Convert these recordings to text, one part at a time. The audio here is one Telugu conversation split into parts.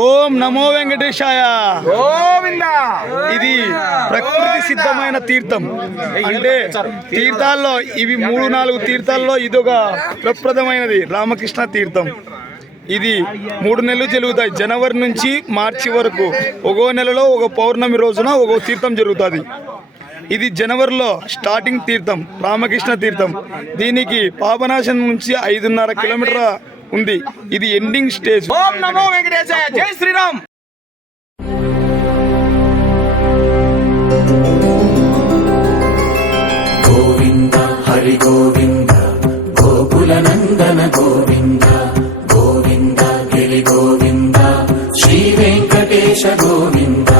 ఓం నమో వెంకటేశాయ గోవింద. ఇది ప్రకృతి సిద్ధమైన తీర్థం. అంటే తీర్థాల్లో ఇవి 3-4 తీర్థాల్లో ఇదొక ప్రప్రదమైనది రామకృష్ణ తీర్థం. ఇది 3 నెలలు జరుగుతాయి. జనవరి నుంచి మార్చి వరకు ఒక్కో నెలలో ఒక పౌర్ణమి రోజున ఒక్కో తీర్థం జరుగుతుంది. ఇది జనవరిలో స్టార్టింగ్ తీర్థం రామకృష్ణ తీర్థం. దీనికి పాపనాశనం నుంచి 5.5 కిలోమీటర్ ఉంది. ఇది ఎండింగ్ స్టేజ్. ఓం నమో వెంకటేశాయ. జై శ్రీరామ్. గోవింద హరి గోవింద గోకుల నందన గోవింద గోవింద గిరి గోవింద శ్రీ వెంకటేశ గోవింద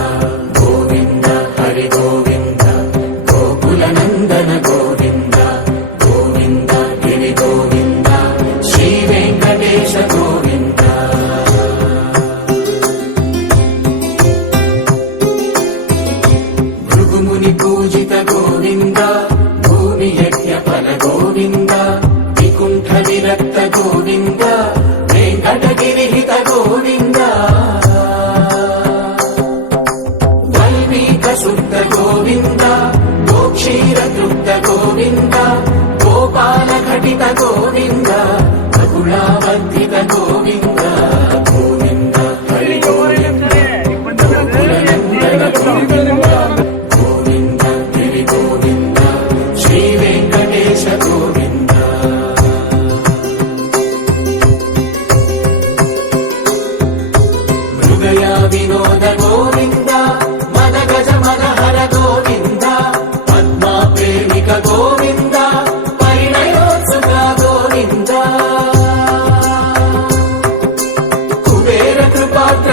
గోవింద హరి గోవింద గోకుల నందన గోవింద గోవింద గిరి గోవింద శ్రీ వెంకటేశ గోవింద. భృగుముని పూజిత గోవింద భూమి యజ్ఞ ఫల గోవింద వికుంఠ విరక్త గోవింద వెంకటగిరిహిత గోవింద వల్మీక శుద్ధ గోవింద గోక్షీర తృప్త గోవింద గోపాల ఘటిత గోవింద బహుళావర్ధిత గోవింద గోవింద హరి గోవింద గోకుల నందన గోవింద గోవింద గిరి గోవింద శ్రీ వెంకటేశ గోవింద. హృదయ వినోద గోవింద మద గజ మనహర గోవింద పద్మా ప్రేమిక గోవింద పరిణయోత్సుక గోవింద కుబేర కృపాత్ర